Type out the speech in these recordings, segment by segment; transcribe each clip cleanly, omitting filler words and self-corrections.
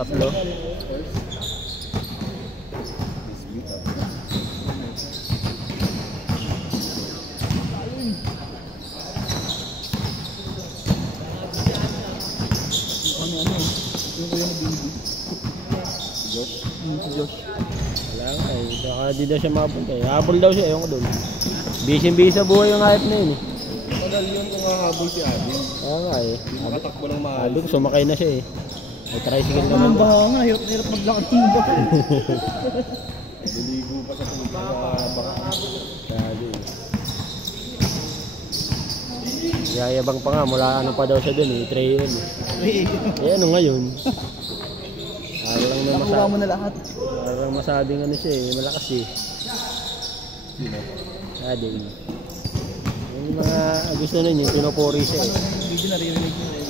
Tatlo. Wala nga eh. Baka di daw siya makapunta eh. Habol daw siya. Ewan ko doon. Busy-busy sa buhay yung hype na yun eh. Tagal yun kung hahabol si Ading. Kaya nga eh. Makatakbo ng mahal. Sabi ko sumakay na siya eh. May tricycle naman. Ang baha nga. Hirap maglakad ng baha. Naligo pa sa punta. Sabi eh. Yayabang pa nga. Mula ano pa daw siya dun eh. Trail eh. Eh ano ngayon? Parang may Nakuha mo na lahat. Parang masabing ano siya eh. Malakas eh. Ading. Yung mga gusto nun yung pinopori siya eh. Video naririnig mo eh.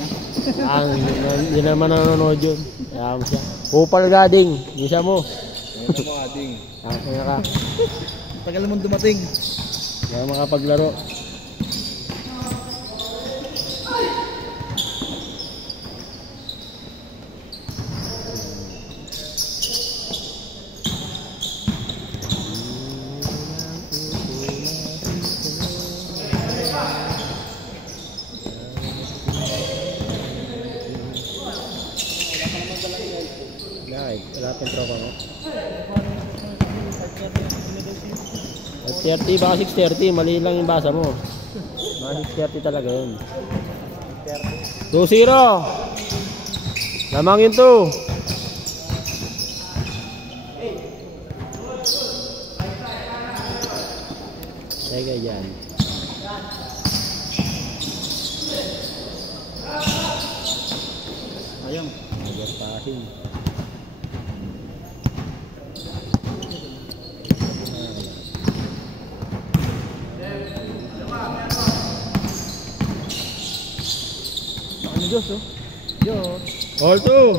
Hindi naman nanonood yun. Kaya mo siya. Upal Gading. Isa mo. Ngayon mo Ading. Kaya ka. Tagal mong dumating. Kaya makapaglaro. Wala pang tropa mo. 30 baka 630, mali lang yung basa mo. Mga 630 talaga yun. 2-0. Lamang yun to. Teka dyan. Ayang. Nagpasin. Diyos oh. Diyos. All two.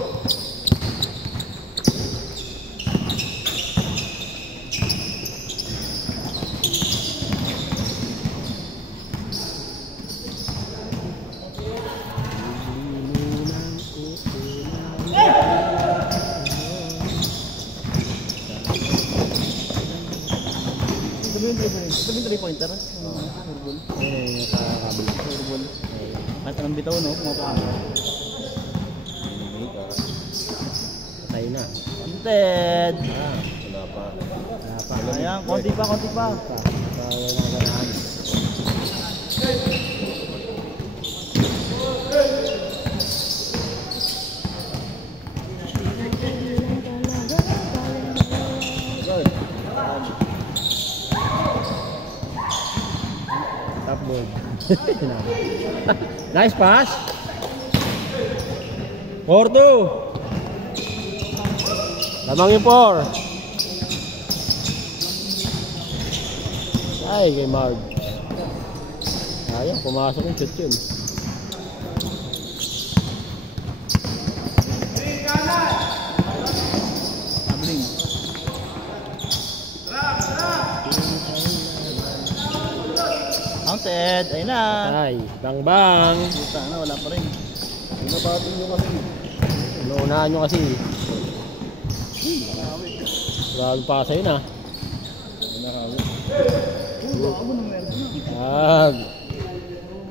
Ito yung 3-pointer. Furball. Eh, nakakabal. Furball. Kahit anong bitaw no? Kumapaan. Patay na. Wanted. Wala pa. Wala pa. Ayan, konti pa. Wala na ganahan. Top board. Nice pass. 4-2. Lamang yung 4. Ay, kay Marg. Ayan, pumasok yung shoot yun. Tabling. Counted. Ayun na. Ay, bang. Puta na, wala pa rin. Pinabatin nyo kasi. Inuunahan nyo kasi. Bagong pasa yun ah. Nakawi.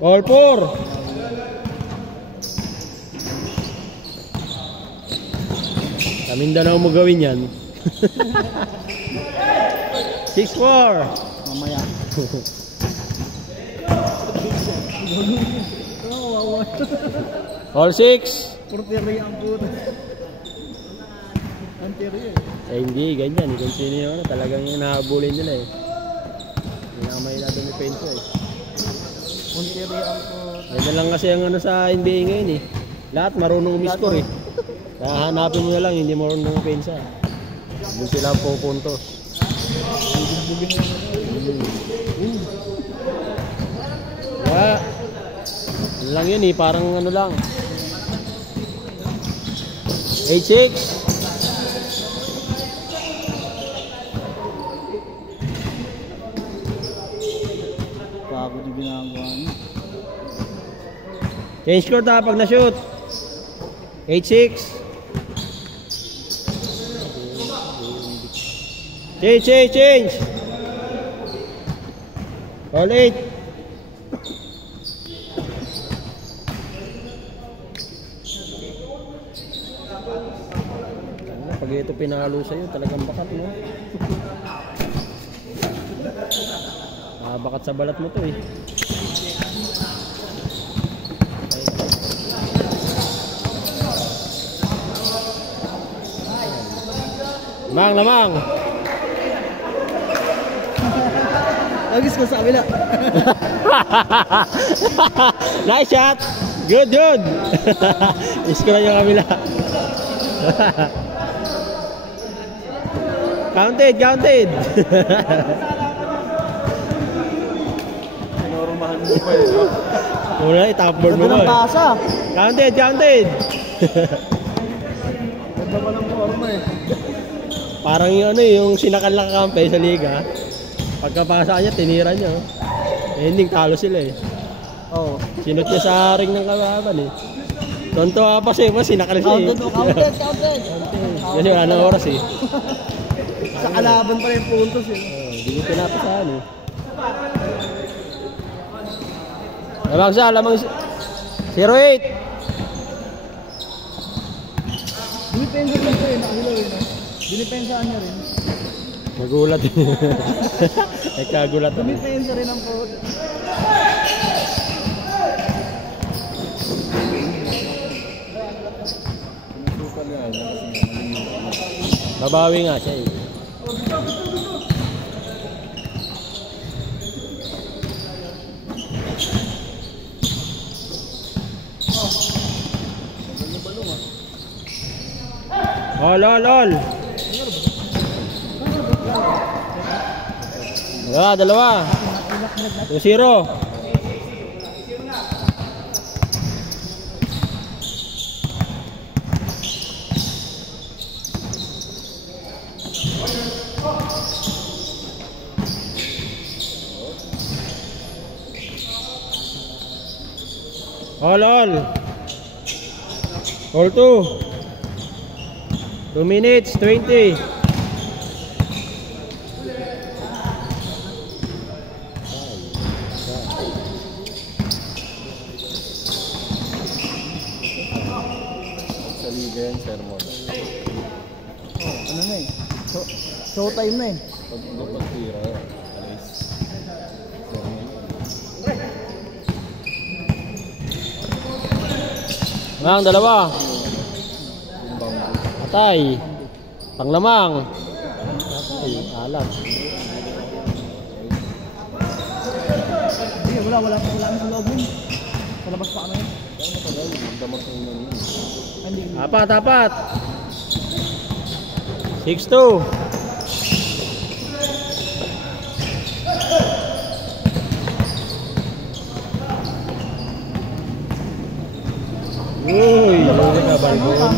All 4. Sa Mindanao mo gawin yan. 6-4. Mamaya. All 6. Porteria ang puto. Anterior. Eh hindi, ganyan. Kung sino yung ano, talagang yung nahabulin nila eh. Hindi na may natin ni Penso eh. Porteria ang puto. Ganyan lang kasi ang ano sa NBA ngayon eh. Lahat marunong umiscore eh. Kaya hanapin mo na lang, hindi marunong upensa. Doon sila pupuntos. Kaya, ano lang yun eh, parang ano lang. 8-6. Pagod yung ginagawa niya. Change score na pag na-shoot. 8-6. Change. All 8. Pag ito pinalo sa'yo, talagang bakat mo. Bakat sa balat mo to eh. Lamang. Agis ko sa kabila. Nice shot. Good. Is ko lang yung kabila. Counted. Normahan mo pa eh. Wala, top board mo Ganda ng ba? pasa. Counted. Ganda pa ng forma eh. Parang yung sinakal lang kampe sa liga. Pagkapasa niya, tinira niya. Ending, talo sila eh. Oo. Sinot niya sa ring ng kalaban eh. Tonto pa siya, sinakal siya eh. Counted. Kasi wala na oras eh. Sa kalaban pa rin puntos eh. Hindi ko pinapasahan eh. Lamang 0-8. Dinipensa rin ito eh, nakilaw eh. Dinipensaan niya rin. Nagulat eh. Kagulat. Dinipensa rin ang po. Babawi nga siya eh. Lol. Dalawa. 2-0. All 2. 2 minutes 20. Sa liga yan, sermon. Ano na eh. Showtime na eh. Pag napagtira, alis. Ngang dalawa. Patay. Panglamang. Ay, alat. Hindi, wala na sa loob yun. Sa labas pa kami. Kaya matagal, damat ng yun. Hindi. Apat. 6-2. Uy, lalo ka balbon.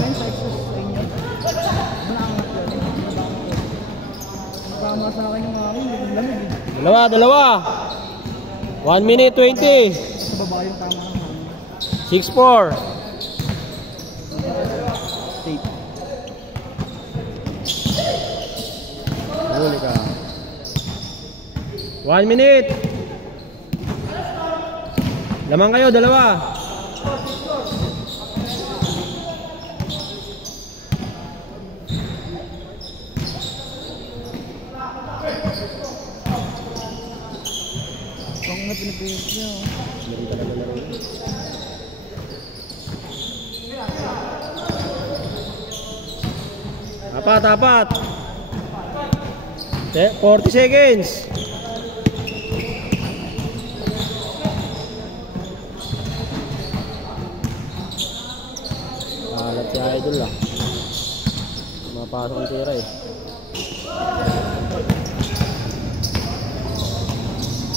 Nakama sa akin yung akin, lamig eh. Dalawa. 1 minute 20. Sa baba yung tama ng amin. 6-4. Tape. Huli ka. 1 minute. Lamang kayo, dalawa. Kung nga pinipilit niya. Meron talaga laro. Apat. 40 seconds. Alat si Idol lah. Mapasok ang tira eh.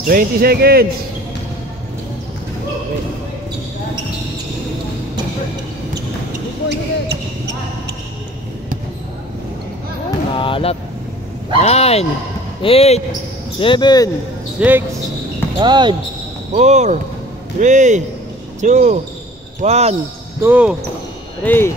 20 seconds. Alat. 9, 8, 7, 6, 5, 4, 3, 2, 1, 2, 3.